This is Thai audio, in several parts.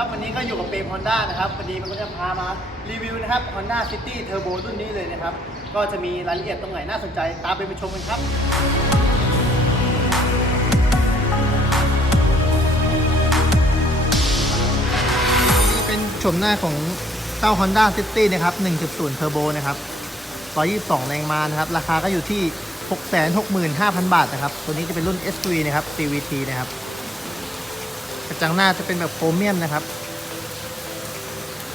ครับวันนี้ก็อยู่กับเปรมฮอนด้านะครับวันนี้มันก็จะพามารีวิวนะครับ Honda City Turbo รุ่นนี้เลยนะครับ ก็จะมีรายละเอียดตรงไหนน่าสนใจ ตามไปไปชมกันครับ นี่เป็นชมหน้าของเจ้า Honda City นะครับ 1.0 Turbo นะครับ 122 แรงม้านะครับ ราคาก็อยู่ที่ 665,000 บาทนะครับ ตัวนี้จะเป็นรุ่น SV นะครับ CVT นะครับ กระจังหน้าจะเป็นแบบโครเมียมนะครับ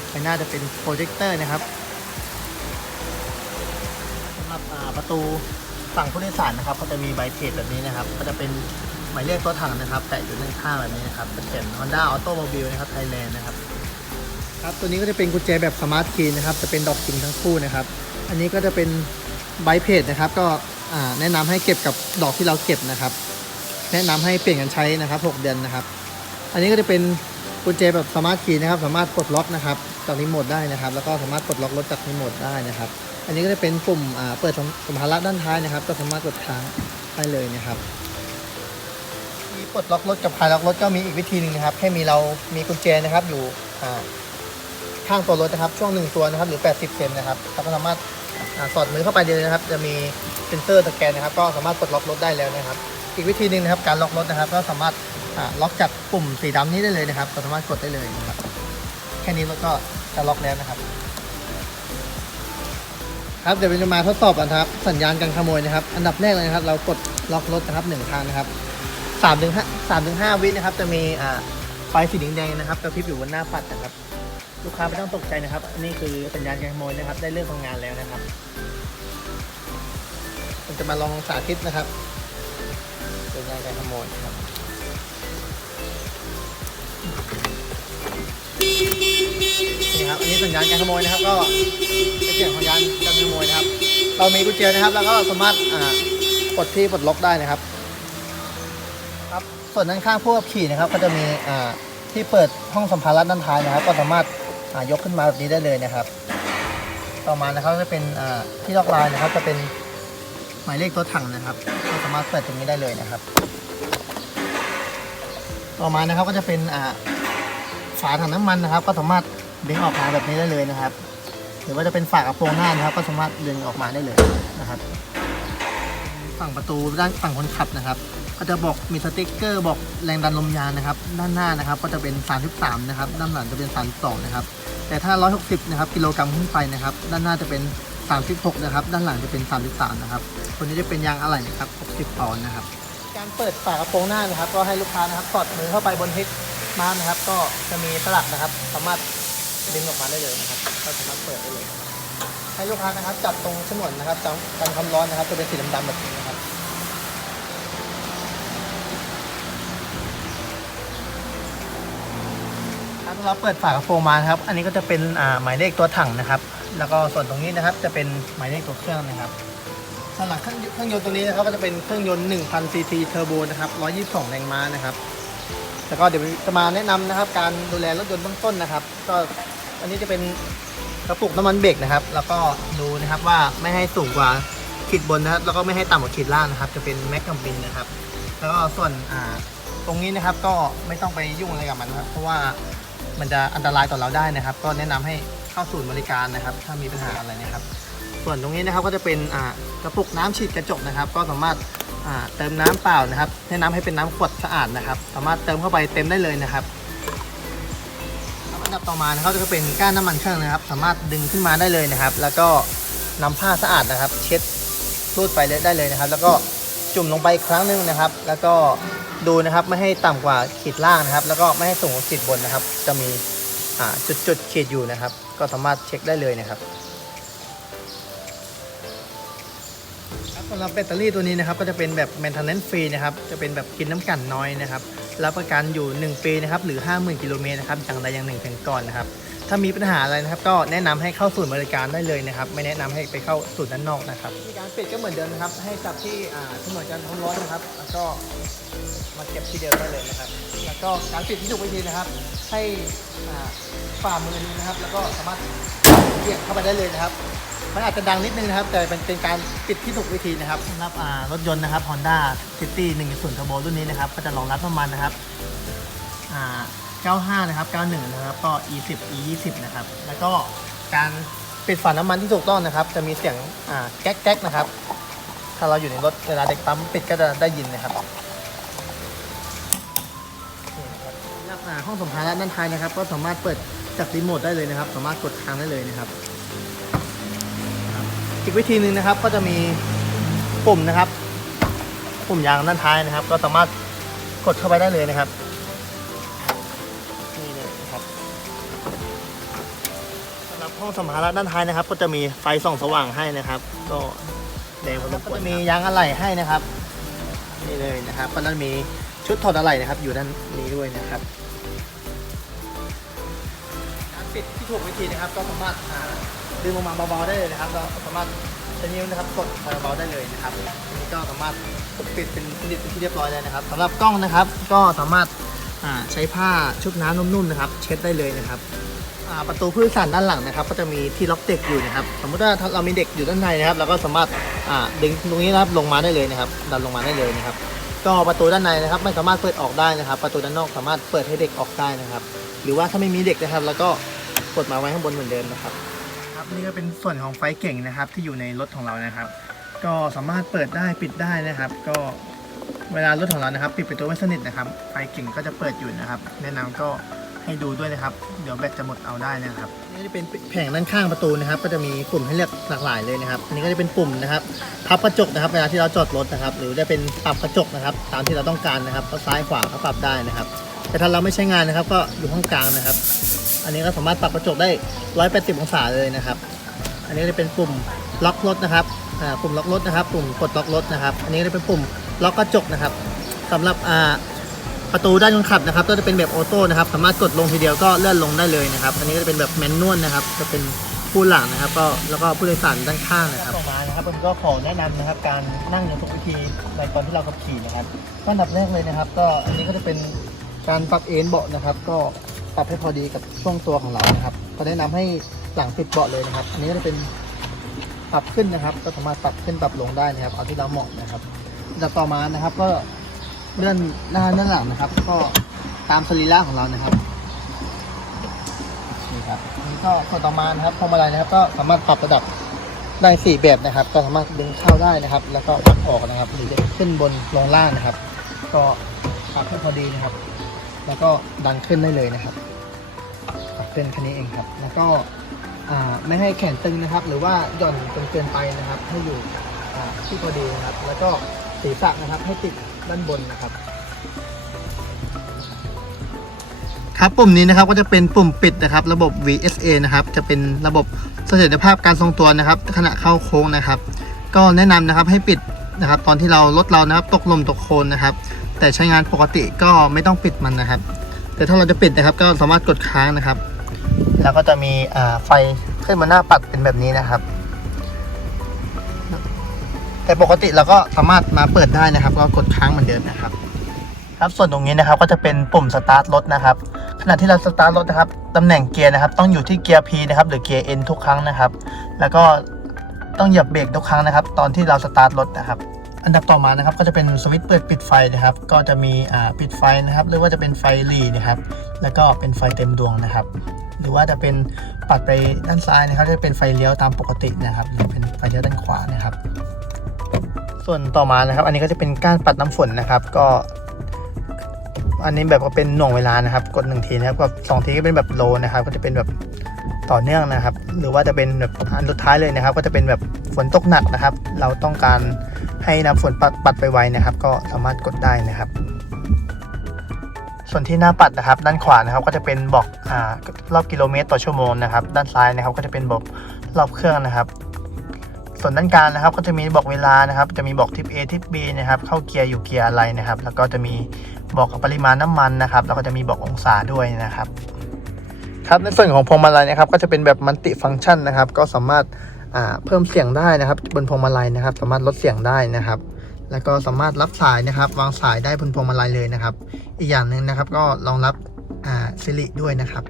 ไฟหน้าจะเป็นโปรเจคเตอร์นะครับสำหรับประตูฝั่งผู้โดยสารนะครับก็จะมีใบเทปแบบนี้นะครับ ก็จะเป็นหมายเลขตัวถังนะครับแปะอยู่ด้านข้างแบบนี้นะครับเป็นเขียน Honda Automobile นะครับ Thailand นะครับครับตัวนี้ก็จะเป็นกุญแจแบบสมาร์ทคีย์นะครับจะเป็นดอกจริงทั้งคู่นะครับ อันนี้ก็จะเป็นใบเพจนะครับ ก็แนะนำให้เก็บกับดอกที่เราเก็บนะครับ แนะนำให้เปลี่ยนกันใช้นะครับ 6 เดือนนะครับ อันนี้ก็จะเป็นกุญแจแบบสมาร์ทคีย์นะครับ สามารถปลดล็อกนะครับจากรีโมทได้นะครับ แล้วก็สามารถปลดล็อกรถจากรีโมทได้นะครับ อันนี้ก็จะเป็นปุ่มเปิดสมภาระด้านท้ายนะครับ ก็สามารถกดค้างได้เลยนะครับมีปลดล็อกรถกับคลายล็อกรถก็มีอีกวิธีหนึ่งนะครับแค่มีเรามีกุญแจนะครับอยู่ข้างตัวรถนะครับ ช่วงหนึ่งตัวนะครับ หรือ 80 เซนนะครับเราก็สามารถสอดมือเข้าไปเลยนะครับ จะมีเซ็นเซอร์สแกนนะครับ ก็สามารถปลดล็อกรถได้แล้วนะครับ อีกวิธีหนึ่งนะครับ การล็อกรถนะครับ ก็สามารถ ล็อกจากปุ่มสีดำนี้ได้เลยนะครับก็สามารถกดได้เลยนะครับแค่นี้รถก็จะล็อกแล้วนะครับ ครับเดี๋ยวเราจะมาทดสอบกันะครับ สัญญาณการขโมยนะครับ อันดับแรกเลยนะครับ เรากดล็อกรถนะครับหนึ่งครั้งนะครับสามถึงห้าสามถึงห้าวินะครับ จะมีอ่าไฟสีแดงนะครับกระพริบอยู่บนหน้าปัดนะครับ ลูกค้าไม่ต้องตกใจนะครับนนี้คือสัญญาณการขโมยนะครับ ได้เริ่มทำงานแล้วนะครับผมจะมาลองสาธิตนะครับสัญญาณการขโมยครับ นี่ครับอันนี้สัญญาณการขโมยนะครับ ก็เป็นเสียงของยานการขโมยนะครับ เรามีกุญแจนะครับ แล้วก็สามารถอ่ากดที่ปลดล็อกได้นะครับ ครับส่วนด้านข้างผู้ขับขี่นะครับ ก็จะมีอ่าที่เปิดห้องสัมภาระด้านท้ายนะครับ ก็สามารถอ่ายกขึ้นมาแบบนี้ได้เลยนะครับ ต่อมานะครับจะเป็นอ่าที่ล็อกลายนะครับ จะเป็นหมายเลขตัวถังนะครับก็สามารถเปิดตรงนี้ได้เลยนะครับ ต่อมานะครับก็จะเป็นอ่า ฝาถังน้ำมันนะครับ ก็สามารถดึงออกมาแบบนี้ได้เลยนะครับ หรือว่าจะเป็นฝากระโปรงหน้านะครับ ก็สามารถดึงออกมาได้เลยนะครับ ฝั่งประตูด้านฝั่งคนขับนะครับ ก็จะบอกมีสติ๊กเกอร์บอกแรงดันลมยางนะครับ ด้านหน้านะครับ ก็จะเป็น 33 นะครับ ด้านหลังจะเป็น 32 นะครับ แต่ถ้า 160 นะครับกิโลกรัมขึ้นไปนะครับ ด้านหน้าจะเป็น 36 นะครับ ด้านหลังจะเป็น 33 นะครับตัวนี้จะเป็นยางอะไหล่นะครับ 60 ปอนด์นะครับการเปิดฝากระโปรงหน้านะครับ ก็ให้ลูกค้านะครับสอดมือเข้าไปบนเฮด มาร์นะครับ ก็จะมีสลักนะครับ สามารถดึงออกมาได้เลยนะครับ ก็สามารถเปิดได้เลย ให้ลูกค้านะครับ จับตรงฉนวนนะครับจับกันความร้อนนะครับ จะเป็นสีดำๆแบบนี้นะครับครับเราเปิดฝากระโปรงมาครับ อันนี้ก็จะเป็นหมายเลขตัวถังนะครับ แล้วก็ส่วนตรงนี้นะครับ จะเป็นหมายเลขตัวเครื่องนะครับสำหรับเครื่องเครื่องยนต์ตัวนี้นะครับก็จะเป็นเครื่องยนต์ 1,000ซีซีเทอร์โบนะครับ 122 แรงม้านะครับ แล้วก็เดี๋ยวจะมาแนะนำนะครับ การดูแลรถยนต์เบื้องต้นนะครับ ก็อันนี้จะเป็นกระปุกน้ำมันเบรกนะครับ แล้วก็ดูนะครับว่าไม่ให้สูงกว่าขีดบนนะครับ แล้วก็ไม่ให้ต่ำกว่าขีดล่างนะครับ จะเป็นแม็กกัมบินนะครับ แล้วก็ส่วนอ่าตรงนี้นะครับก็ไม่ต้องไปยุ่งอะไรกับมันนะครับ เพราะว่ามันจะอันตรายต่อเราได้นะครับ ก็แนะนำให้เข้าศูนย์บริการนะครับ ถ้ามีปัญหาอะไรนะครับ ส่วนตรงนี้นะครับก็จะเป็นกระปุกน้ำฉีดกระจกนะครับ ก็สามารถ เติมน้ำเปล่านะครับแนะนำให้เป็นน้ำขวดสะอาดนะครับ สามารถเติมเข้าไปเต็มได้เลยนะครับอันดับต่อมานะครับจะเป็นก้านน้ำมันเครื่องนะครับ สามารถดึงขึ้นมาได้เลยนะครับ แล้วก็นำผ้าสะอาดนะครับ เช็ดรูดไปเลยได้เลยนะครับ แล้วก็จุ่มลงไปครั้งหนึ่งนะครับ แล้วก็ดูนะครับไม่ให้ต่ำกว่าขีดล่างนะครับ แล้วก็ไม่ให้สูงกว่าขีดบนนะครับ จะมีจุดๆขีดอยู่นะครับ ก็สามารถเช็คได้เลยนะครับำหรับแบตเตอรี่ตัวนี้นะครับก็จะเป็นแบบ maintenance free นะครับจะเป็นแบบกินน้ำกันน้อยนะครับรับประกันอยู่ 1 ปีนะครับหรือ 50,000กิโลเมตรนะครับอย่างใดอย่างหนึ่งเพียงก่อนนะครับถ้ามีปัญหาอะไรนะครับ ก็แนะนำให้เข้าศูนย์บริการได้เลยนะครับ ไม่แนะนำให้ไปเข้าศูนย์ด้านนอกนะครับมีการปิดก็เหมือนเดิมนะครับ ให้จับที่ถนนการความร้อนนะครับ แล้วก็มาเก็บที่เดิมได้เลยนะครับ แล้วก็การปิดที่ถูกวิธีนะครับ ให้ฝ่ามือนี้นะครับ แล้วก็สามารถเหยียบเข้าไปได้เลยนะครับ มันอาจจะดังนิดนึงนะครับ แต่เป็นเป็นการปิดที่ถูกวิธีนะครับสำหรับอ่ารถยนต์นะครับ Honda City 1.0 Turbo รุ่นนี้นะครับ ก็จะรองรับน้ำมันนะครับอ่า95 นะครับ 91 นะครับ ก็ E10 E20 นะครับ แล้วก็การปิดฝาน้ำมันที่ถูกต้องนะครับ จะมีเสียงอ่าแก๊กแก๊กนะครับ ถ้าเราอยู่ในรถเวลาเด็กปั๊มปิดก็จะได้ยินนะครับห้องสัมภาระด้านท้ายนะครับ ก็สามารถเปิดจากรีโมทได้เลยนะครับ สามารถกดค้างได้เลยนะครับ อีกวิธีหนึ่งนะครับ ก็จะมีปุ่มนะครับ ปุ่มยางด้านท้ายนะครับ ก็สามารถกดเข้าไปได้เลยนะครับนี่เลยนะครับสำหรับห้องสัมภาระด้านท้ายนะครับ ก็จะมีไฟส่องสว่างให้นะครับ ก็แดงพอสมควรก็จะมียางอะไหล่ให้นะครับนี่เลยนะครับ ก็จะมีชุดถอดอะไหล่นะครับ อยู่ด้านนี้ด้วยนะครับ ปิดที่ถูกวิธีนะครับ ก็สามารถดึงออกมาเบาๆได้เลยนะครับเราสามารถใช้นิ้วนะครับกดเบาๆได้เลยนะครับอันนี้ก็สามารถปิดเป็นสนิทเป็นที่เรียบร้อยแล้วนะครับสำหรับกล้องนะครับ ก็สามารถใช้ผ้าชุบน้ำนุ่มๆนะครับ เช็ดได้เลยนะครับประตูผู้โดยสารด้านหลังนะครับ ก็จะมีที่ล็อกเด็กอยู่นะครับ สมมติว่าเรามีเด็กอยู่ด้านในนะครับเราก็สามารถดึงตรงนี้นะครับลงมาได้เลยนะครับ ดันลงมาได้เลยนะครับ ก็ประตูด้านในนะครับไม่สามารถเปิดออกได้นะครับ ประตูด้านนอกสามารถเปิดให้เด็กออกได้นะครับ หรือว่าถ้าไม่มีเด็กนะครับ แล้วก็ กดมาไว้ข้างบนเหมือนเดิมนะครับครับนี่ก็เป็นส่วนของไฟเก่งนะครับที่อยู่ในรถของเรานะครับ ก็สามารถเปิดได้ปิดได้นะครับ ก็เวลารถของเรานะครับ ปิดประตูไม่สนิทนะครับ ไฟเก่งก็จะเปิดอยู่นะครับ แนะนำก็ให้ดูด้วยนะครับ เดี๋ยวแบตจะหมดเอาได้นะครับนี่จะเป็นแผงด้านข้างประตูนะครับ ก็จะมีปุ่มให้เลือกหลากหลายเลยนะครับอันนี้ก็จะเป็นปุ่มนะครับพับกระจกนะครับ เวลาที่เราจอดรถนะครับ หรือจะเป็นปรับกระจกนะครับ ตามที่เราต้องการนะครับก็ซ้ายขวาก็ปรับได้นะครับ แต่ถ้าเราไม่ใช้งานนะครับ ก็อยู่ข้างกลางนะครับ อันนี้ก็สามารถปรับกระจกได้ 180 องศาเลยนะครับ อันนี้จะเป็นปุ่มล็อกรถนะครับอ่าปุ่มล็อกรถนะครับ ปุ่มกดล็อกรถนะครับ อันนี้จะเป็นปุ่มล็อกกระจกนะครับสำหรับอ่าประตูด้านคนขับนะครับ ก็จะเป็นแบบออโต้นะครับ สามารถกดลงทีเดียวก็เลื่อนลงได้เลยนะครับ อันนี้ก็จะเป็นแบบแมนนวลนะครับ จะเป็นผู้หลังนะครับ ก็แล้วก็ผู้โดยสารด้านข้างนะครับต่อมานะครับผมก็ขอแนะนำนะครับ การนั่งอย่างถูกวิธีในตอนที่เราขับขี่นะครับก็อันดับแรกเลยนะครับ ก็อันนี้ก็จะเป็นการปรับเอนเบาะนะครับ ก็ ปรับให้พอดีกับช่วงตัวของเรานะครับก็แนะนำให้หลังติดเบาะเลยนะครับ อันนี้จะเป็นปรับขึ้นนะครับ ก็สามารถปรับขึ้นปรับลงได้นะครับ เอาที่เราเหมาะนะครับอัดับต่อมานะครับ ก็เลื่อนหน้าด้านหลังนะครับ ก็ตามสรีระของเรานะครับนี่ครับนนี้ก็ส่วนต่อมานะครับพวงมาลัยนะครับ ก็สามารถปรับระดับได้สี่แบบนะครับ ก็สามารถดึงเข้าได้นะครับ แล้วก็ปักออกนะครับ หรือจะขึ้นบนลงล่างนะครับ ก็ปรับให้พอดีนะครับ แล้วก็ดันขึ้นได้เลยนะครับ เป็นแค่นี้เองครับ แล้วก็ไม่ให้แขนตึงนะครับ หรือว่าหย่อนจนเกินไปนะครับ ให้อยู่ที่พอดีนะครับ แล้วก็ศีรษะนะครับให้ติดด้านบนนะครับ ครับปุ่มนี้นะครับก็จะเป็นปุ่มปิดนะครับ ระบบ VSA นะครับ จะเป็นระบบเสถียรภาพการทรงตัวนะครับ ขณะเข้าโค้งนะครับ ก็แนะนำนะครับให้ปิดนะครับ ตอนที่เรารถเรานะครับ ตกลมตกโคลนนะครับ แต่ใช้งานปกติก็ไม่ต้องปิดมันนะครับ แต่ถ้าเราจะปิดนะครับ ก็สามารถกดค้างนะครับ แล้วก็จะมีไฟขึ้นมาหน้าปัดเป็นแบบนี้นะครับ แต่ปกติเราก็สามารถมาเปิดได้นะครับ ก็กดค้างเหมือนเดิมนะครับ ครับส่วนตรงนี้นะครับก็จะเป็นปุ่มสตาร์ทรถนะครับขณะที่เราสตาร์ทรถนะครับตำแหน่งเกียร์นะครับ ต้องอยู่ที่เกียร์ P นะครับ หรือเกียร์ N ทุกครั้งนะครับ แล้วก็ต้องเหยียบเบรกทุกครั้งนะครับ ตอนที่เราสตาร์ทรถนะครับอันดับต่อมานะครับก็จะเป็นสวิตช์เปิดปิดไฟนะครับ ก็จะมีปิดไฟนะครับ หรือว่าจะเป็นไฟหลีนะครับ แล้วก็เป็นไฟเต็มดวงนะครับ หรือว่าจะเป็นปัดไปด้านซ้ายนะครับ จะเป็นไฟเลี้ยวตามปกตินะครับหรือเป็นไฟเลี้ยวด้านขวานะครับ ส่วนต่อมานะครับ อันนี้ก็จะเป็นก้านปัดน้ำฝนนะครับ ก็ อันนี้แบบว่าเป็นหน่วงเวลานะครับ กดหนึ่งทีนะครับกับสองทีก็เป็นแบบโลนะครับ ก็จะเป็นแบบต่อเนื่องนะครับ หรือว่าจะเป็นแบบอันสุดท้ายเลยนะครับ ก็จะเป็นแบบฝนตกหนักนะครับ เราต้องการให้น้ำฝนปัดปัดไปไวนะครับ ก็สามารถกดได้นะครับ ส่วนที่หน้าปัดนะครับ ด้านขวานะครับก็จะเป็นบอกอ่ารอบกิโลเมตรต่อชั่วโมงนะครับ ด้านซ้ายนะครับก็จะเป็นบอกรอบเครื่องนะครับ ส่วนด้านกลางนะครับก็จะมีบอกเวลานะครับ จะมีบอกทิป A ทิป B นะครับ เข้าเกียร์อยู่เกียร์อะไรนะครับ แล้วก็จะมีบอกปริมาณน้ำมันนะครับแล้วก็จะมีบอกองศาด้วยนะครับครับในส่วนของพวงมาลัยนะครับ ก็จะเป็นแบบมัลติฟังก์ชันนะครับ ก็สามารถอ่าเพิ่มเสียงได้นะครับ บนพวงมาลัยนะครับ สามารถลดเสียงได้นะครับ แล้วก็สามารถรับสายนะครับ วางสายได้บนพวงมาลัยเลยนะครับ อีกอย่างหนึ่งนะครับก็รองรับอ่าซิริด้วยนะครับ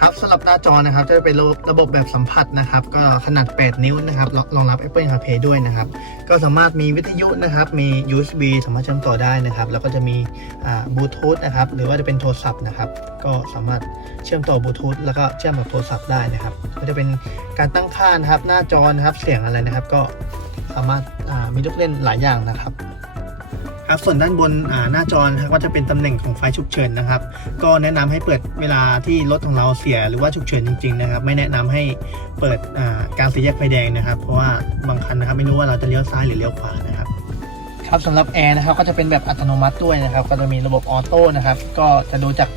ครับสำหรับหน้าจอนะครับจะเป็นระบบแบบสัมผัสนะครับ ก็ขนาด 8 นิ้วนะครับรองรองรับ Apple CarPlay ด้วยนะครับ ก็สามารถมีวิทยุนะครับ มี USB สามารถเชื่อมต่อได้นะครับ แล้วก็จะมีบลูทูธนะครับ หรือว่าจะเป็นโทรศัพท์นะครับ ก็สามารถเชื่อมต่อบลูทูธแล้วก็เชื่อมกับโทรศัพท์ได้นะครับ ก็จะเป็นการตั้งค่านะครับ หน้าจอนะครับ เสียงอะไรนะครับ ก็ สามารถอ่ามีลูกเล่นหลายอย่างนะครับครับส่วนด้านบนอ่าหน้าจอนะครับก็จะเป็นตำแหน่งของไฟฉุกเฉินนะครับ ก็แนะนำให้เปิดเวลาที่รถของเราเสียหรือว่าฉุกเฉินจริง ๆ นะครับ ไม่แนะนำให้เปิดอ่าการสีแยกไฟแดงนะครับ เพราะว่าบางคันนะครับไม่รู้ว่าเราจะเลี้ยวซ้ายหรือเลี้ยวขวานะครับครับสำหรับแอร์นะครับก็จะเป็นแบบอัตโนมัติด้วยนะครับ ก็จะมีระบบออโต้นะครับ ก็จะดูจาก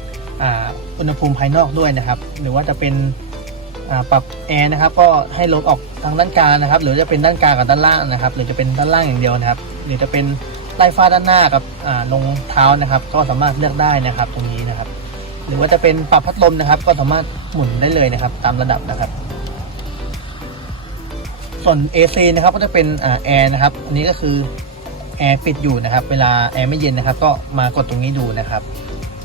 อ่าอุณหภูมิภายนอกด้วยนะครับ หรือว่าจะเป็นอ่า ปรับแอร์นะครับก็ให้ลดออกทางด้านกลางนะครับ หรือจะเป็นด้านกลางกับด้านล่างนะครับ หรือจะเป็นด้านล่างอย่างเดียวนะครับ หรือจะเป็นไล่ฟ้าด้านหน้ากับอ่าลงเท้านะครับ ก็สามารถเลือกได้นะครับ ตรงนี้นะครับ หรือว่าจะเป็นปรับพัดลมนะครับ ก็สามารถหมุนได้เลยนะครับ ตามระดับนะครับ ส่วน AC นะครับก็จะเป็นอ่าแอร์นะครับอันนี้ก็คือแอร์ปิดอยู่นะครับ เวลาแอร์ไม่เย็นนะครับ ก็มากดตรงนี้ดูนะครับ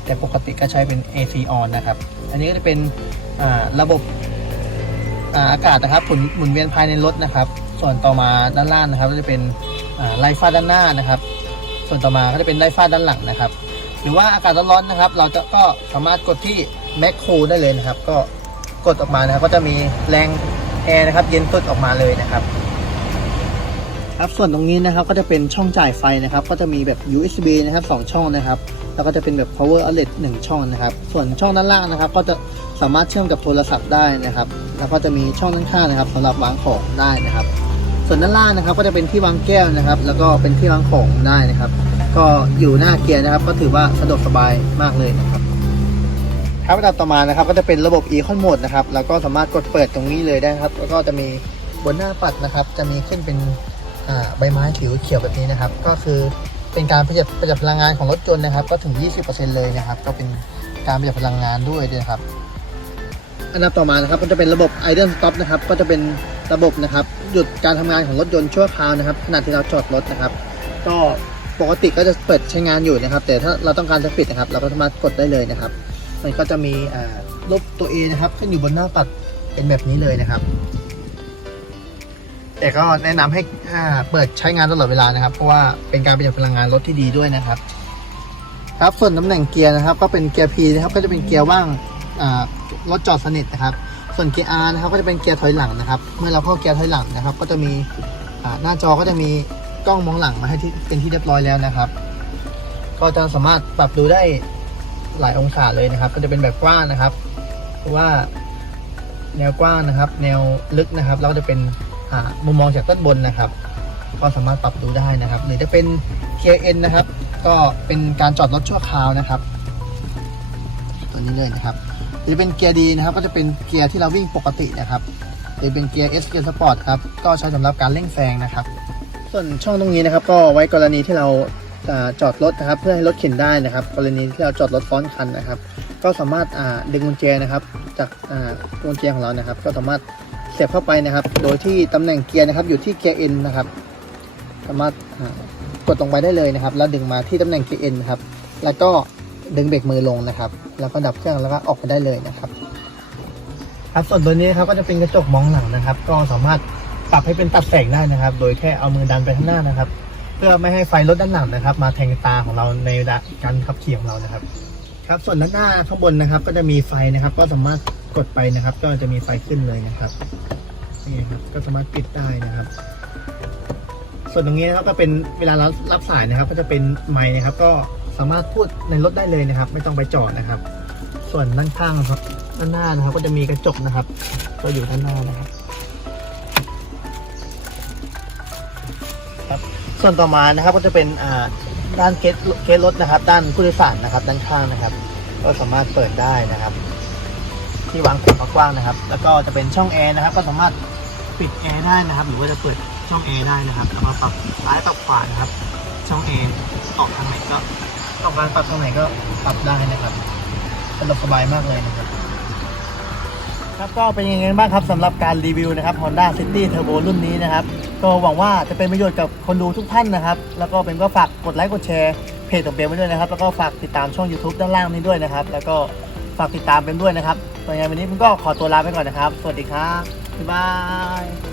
แต่ปกติก็ใช้เป็น AC on นะครับ อันนี้ก็จะเป็นอ่าระบบ อากาศนะครับหมุนหมุนเวียนภายในรถนะครับ ส่วนต่อมาด้านล่างนะครับก็จะเป็นไล่ฟ้าด้านหน้านะครับ ส่วนต่อมาก็จะเป็นไล่ฟ้าด้านหลังนะครับ หรือว่าอากาศร้อนๆนะครับ เราจะก็สามารถกดที่แมคโครได้เลยนะครับ ก็กดออกมานะครับ ก็จะมีแรงแอร์นะครับ เย็นสุดออกมาเลยนะครับครับส่วนตรงนี้นะครับก็จะเป็นช่องจ่ายไฟนะครับ ก็จะมีแบบ USB นะครับสองช่องนะครับ แล้วก็จะเป็นแบบ power outlet 1 ช่องนะครับ ส่วนช่องด้านล่างนะครับ ก็จะ สามารถเชื่อมกับโทรศัพท์ได้นะครับ แล้วก็จะมีช่องด้านข้างนะครับสำหรับวางของได้นะครับ ส่วนด้านล่างนะครับ ก็จะเป็นที่วางแก้วนะครับ แล้วก็เป็นที่วางของได้นะครับ ก็อยู่หน้าเกียร์นะครับ ก็ถือว่าสะดวกสบายมากเลยนะครับครับระดับต่อมานะครับ ก็จะเป็นระบบ Econ Mode นะครับ แล้วก็สามารถกดเปิดตรงนี้เลยได้ครับ แล้วก็จะมีบนหน้าปัดนะครับ จะมีขึ้นเป็นใบไม้ผิวเขียวแบบนี้นะครับ ก็คือเป็นการประหยัดประหยัดพลังงานของรถยนต์นะครับ ก็ถึง 20%เลยนะครับ ก็เป็น การประหยัดพลังงานด้วยนะครับ อันดับต่อมานะครับก็จะเป็นระบบ idle stop นะครับ ก็จะเป็นระบบนะครับ หยุดการทำงานของรถยนต์ชั่วคราวนะครับขณะที่เราจอดรถนะครับ ก็ปกติก็จะเปิดใช้งานอยู่นะครับ แต่ถ้าเราต้องการจะปิดนะครับ เราก็สามารถกดได้เลยนะครับ มันก็จะมีอ่ารูปตัว A นะครับขึ้นอยู่บนหน้าปัดเป็นแบบนี้เลยนะครับ แต่ก็แนะนำให้เปิดใช้งานตลอดเวลานะครับ เพราะว่าเป็นการประหยัดพลังงานรถที่ดีด้วยนะครับ ครับส่วนตำแหน่งเกียร์นะครับ ก็เป็นเกียร์ P นะครับก็จะเป็นเกียร์ว่างรถจอดสนิทนะครับ ส่วนเกียร์ R นะครับก็จะเป็นเกียร์ถอยหลังนะครับ เมื่อเราเข้าเกียร์ถอยหลังนะครับ ก็จะมีหน้าจอก็จะมีกล้องมองหลังมาให้ที่เป็นที่เรียบร้อยแล้วนะครับ ก็จะสามารถปรับดูได้หลายองศาเลยนะครับ ก็จะเป็นแบบกว้างนะครับหรือว่าแนวกว้างนะครับ แนวลึกนะครับแล้วก็จะเป็นมุมมองจากด้านบนนะครับ ก็สามารถปรับดูได้นะครับ หรือจะเป็นเกียร์ N นะครับ ก็เป็นการจอดรถชั่วคราวนะครับ ตัวนี้เลยนะครับหรือเป็นเกียร์ดีนะครับ ก็จะเป็นเกียร์ที่เราวิ่งปกตินะครับหรือเป็นเกียร์ S เกียร์สปอร์ตครับก็ใช้สำหรับการเร่งแซงนะครับ ส่วนช่องตรงนี้นะครับ ก็ไว้กรณีที่เราจอดรถนะครับ เพื่อให้รถเข็นได้นะครับ กรณีที่เราจอดรถซ้อนคันนะครับ ก็สามารถดึงกุญแจนะครับ จากกุญแจของเรานะครับ ก็สามารถเสียบเข้าไปนะครับ โดยที่ตำแหน่งเกียร์นะครับ อยู่ที่เกียร์ N นะครับ สามารถ ดลงไปได้เลยนะครับ แล้วดึงมาที่ตำแหน่งเกนนะครับ แล้วก็ดึงเบรกมือลงนะครับ แล้วก็ดับเครื่องแล้วก็ออกไปได้เลยนะครับครับส่วนตัวนี้ครับก็จะเป็นกระจกมองหลังนะครับ ก็สามารถปรับให้เป็นตัดแสงได้นะครับ โดยแค่เอามือดันไปข้างหน้านะครับ เพื่อไม่ให้ไฟรถด้านหลังนะครับ มาแทงตาของเราในเวลาการขับขี่ของเรานะครับครับส่วนด้านหน้าข้างบนนะครับ ก็จะมีไฟนะครับ ก็สามารถกดไปนะครับ ก็จะมีไฟขึ้นเลยนะครับนี่ครับก็สามารถปิดได้นะครับ ส่วนตรงนี้นะครับก็เป็นเวลารับรับสายนะครับ ก็จะเป็นไมค์นะครับ ก็สามารถพูดในรถได้เลยนะครับ ไม่ต้องไปจอดนะครับ ส่วนด้านข้างครับด้านหน้านะครับ ก็จะมีกระจกนะครับ ก็อยู่ด้านหน้านะครับครับ ส่วนต่อมานะครับก็จะเป็นอ่าด้านเกตเกตรถนะครับ ด้านผู้โดยสารนะครับ ด้านข้างนะครับ ก็สามารถเปิดได้นะครับ ที่วางของกว้างนะครับ แล้วก็จะเป็นช่องแอร์นะครับ ก็สามารถปิดแอร์ได้นะครับ หรือว่าจะเปิด ช่องแอร์ได้นะครับแล้วมาปรับซ้ายปรับขวานะครับ ช่องแอร์ออกทางไหนก็ต้องการปรับทางไหนก็ปรับได้นะครับสะดวกสบายมากเลยนะครับ ครับก็เป็นยังไงบ้างครับสำหรับการรีวิวนะครับ Honda City Turbo รุ่นนี้นะครับ ก็หวังว่าจะเป็นประโยชน์กับคนดูทุกท่านนะครับ แล้วก็เป็นก็ฝากกดไลค์กดแชร์เพจของเบลไว้ด้วยนะครับ แล้วก็ฝากติดตามช่อง YouTube ด้านล่างนี้ด้วยนะครับ แล้วก็ฝากติดตามเป็นด้วยนะครับส่วนยังไงวันนี้ผมก็ขอตัวลาไปก่อนนะครับ สวัสดีครับบ๊ายบาย